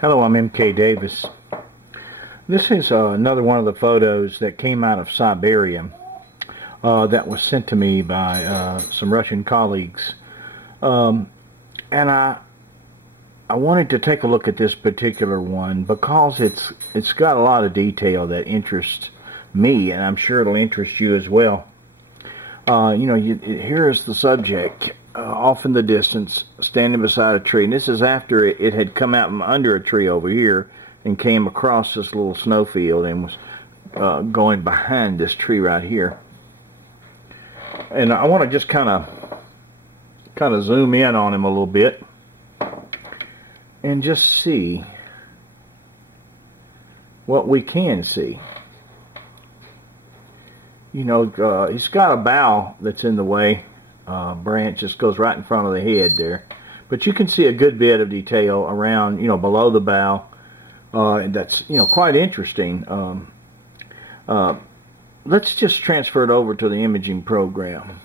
Hello, I'm M.K.Davis. This is another one of the photos that came out of Siberia that was sent to me by some Russian colleagues. And I wanted to take a look at this particular one because it's got a lot of detail that interests me, and I'm sure it'll interest you as well. Here is the subject off in the distance, standing beside a tree. And this is after it had come out from under a tree over here and came across this little snowfield and was going behind this tree right here. And I want to just kind of zoom in on him a little bit and just see what we can see. You know, he's got a bough that's in the way. Branch just goes right in front of the head there. But you can see a good bit of detail around, below the bough. That's, quite interesting. Let's just transfer it over to the imaging program.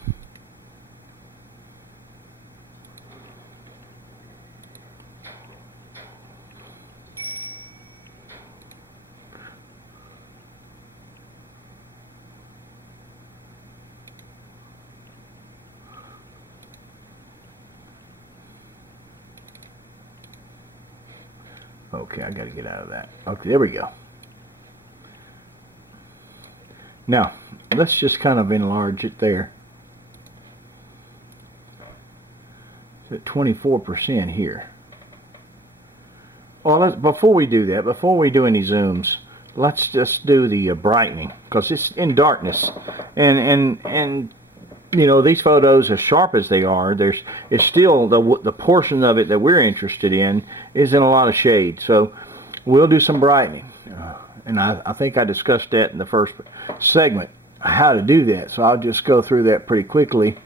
Okay, I got to get out of that. Okay, there we go. Now, let's just kind of enlarge it there. It's at 24% here. Well, before we do that, before we do any zooms, let's just do the brightening, because it's in darkness. And these photos, as sharp as they are, it's still the portion of it that we're interested in is in a lot of shade. So we'll do some brightening, and I think I discussed that in the first segment, how to do that. So I'll just go through that pretty quickly.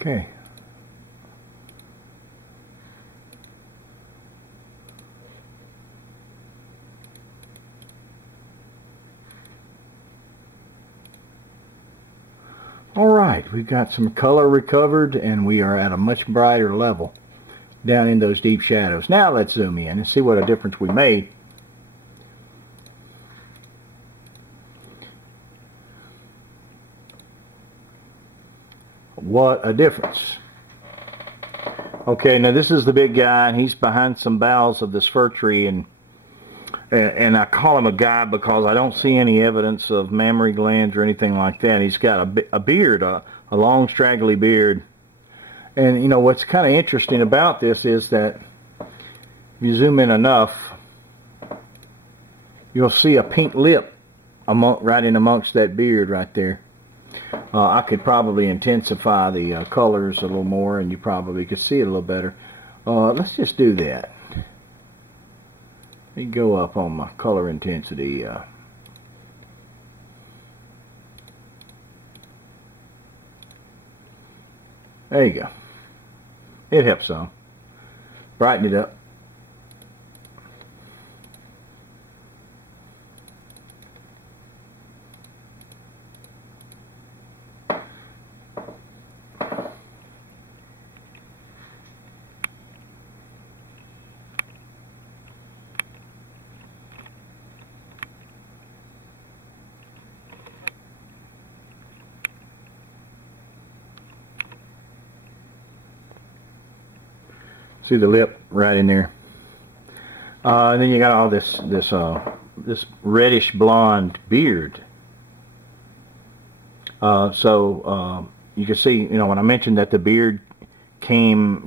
Okay. All right, we've got some color recovered, and we are at a much brighter level down in those deep shadows. Now let's zoom in and see what a difference we made. What a difference. Okay, now this is the big guy, and he's behind some boughs of this fir tree, and I call him a guy because I don't see any evidence of mammary glands or anything like that. He's got a beard, a long straggly beard. And what's kind of interesting about this is that if you zoom in enough, you'll see a pink lip right in amongst that beard right there. I could probably intensify the colors a little more, and you probably could see it a little better. Let's just do that. Let me go up on my color intensity. There you go. It helps some. Brighten it up. See the lip right in there. And then you got all this reddish blonde beard. So you can see, when I mentioned that the beard came,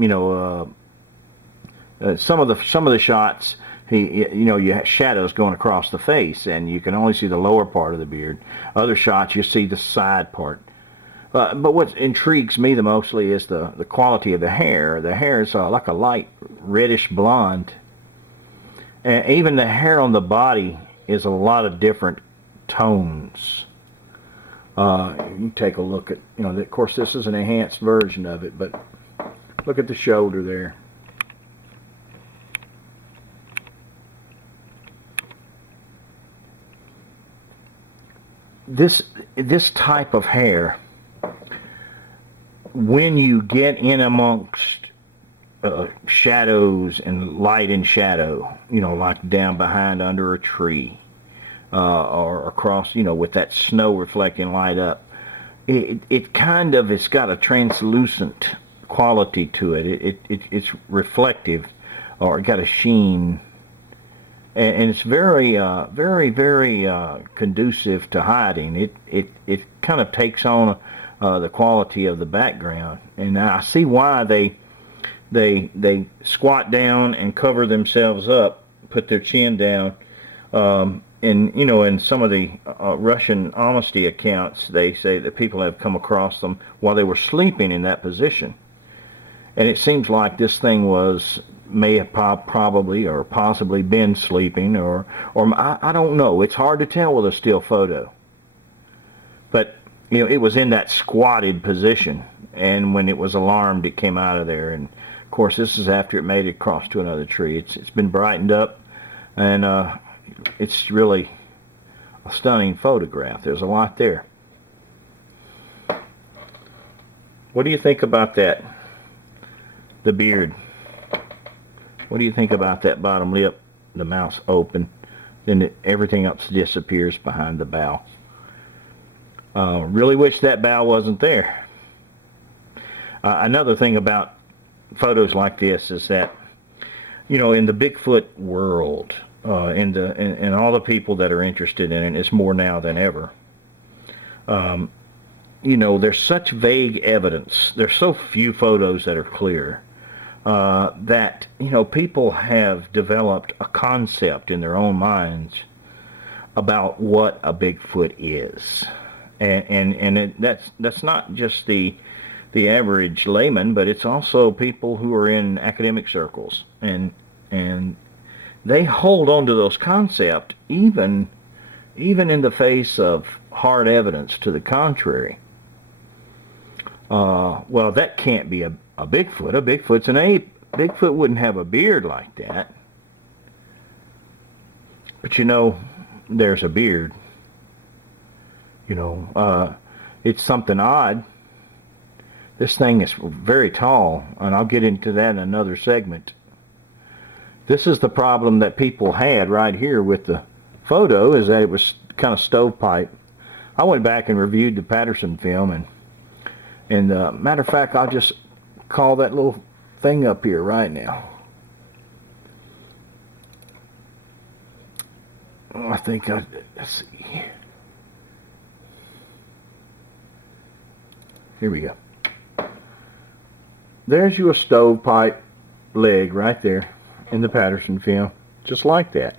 some of the shots, you know, you have shadows going across the face, and you can only see the lower part of the beard. Other shots, you see the side part. But what intrigues me the mostly is the quality of the hair. The hair is like a light reddish blonde. And even the hair on the body is a lot of different tones. You can take a look at, you know, of course this is an enhanced version of it, but look at the shoulder there. This type of hair, when you get in amongst shadows and light and shadow, you know, like down behind under a tree, or across, you know, with that snow reflecting light up, it kind of, it's got a translucent quality to it. It's reflective, or it got a sheen, and it's very conducive to hiding. It kind of takes on the quality of the background, and I see why they squat down and cover themselves up, put their chin down. And you know, in some of the Russian Almasty accounts, they say that people have come across them while they were sleeping in that position. And it seems like this thing may have probably or possibly been sleeping, or I don't know. It's hard to tell with a still photo. But you know, it was in that squatted position, and when it was alarmed, it came out of there. And of course, this is after it made it across to another tree. It's been brightened up, and it's really a stunning photograph. There's a lot there. What do you think about that? The beard. What do you think about that bottom lip? The mouth's open, then everything else disappears behind the bow. Really wish that bow wasn't there. Another thing about photos like this is that, you know, in the Bigfoot world, and all the people that are interested in it, it's more now than ever. You know, there's such vague evidence. There's so few photos that are clear, that, you know, people have developed a concept in their own minds about what a Bigfoot is. And that's not just the average layman, but it's also people who are in academic circles, and they hold on to those concepts even in the face of hard evidence to the contrary. Well, that can't be a Bigfoot. A Bigfoot's an ape. Bigfoot wouldn't have a beard like that. But you know, there's a beard. You know, it's something odd. This thing is very tall, and I'll get into that in another segment. This is the problem that people had right here with the photo, is that it was kind of stovepipe. I went back and reviewed the Patterson film, and matter of fact, I'll just call that little thing up here right now. I think let's see. Here we go. There's your stovepipe leg right there in the Patterson film, just like that.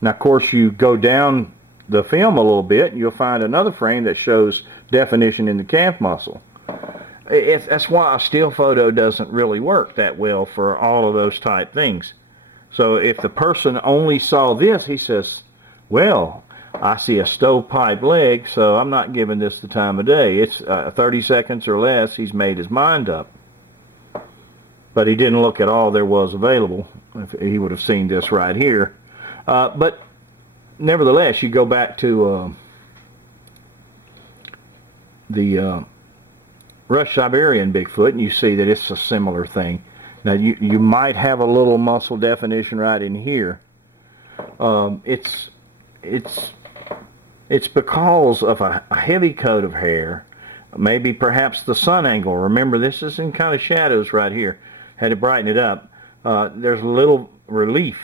Now, of course, you go down the film a little bit, and you'll find another frame that shows definition in the calf muscle. That's why a still photo doesn't really work that well for all of those type things. So if the person only saw this, he says, well, I see a stovepipe leg, so I'm not giving this the time of day. It's 30 seconds or less, he's made his mind up. But he didn't look at all there was available. If he would have seen this right here. But nevertheless, you go back to the Rush Siberian Bigfoot, and you see that it's a similar thing. Now, you might have a little muscle definition right in here. It's because of a heavy coat of hair, maybe perhaps the sun angle. Remember, this is in kind of shadows right here. Had to brighten it up. There's a little relief.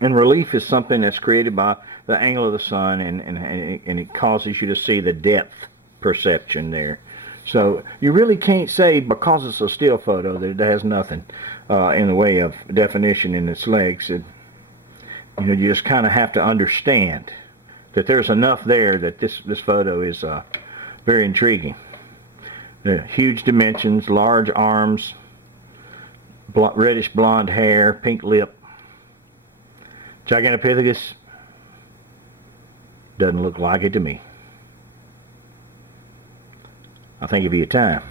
And relief is something that's created by the angle of the sun, and it causes you to see the depth perception there. So you really can't say because it's a still photo that it has nothing in the way of definition in its legs. You just kind of have to understand that there's enough there that this photo is very intriguing. Huge dimensions, large arms, reddish blonde hair, pink lip. Gigantopithecus doesn't look like it to me. I'll thank you for your time.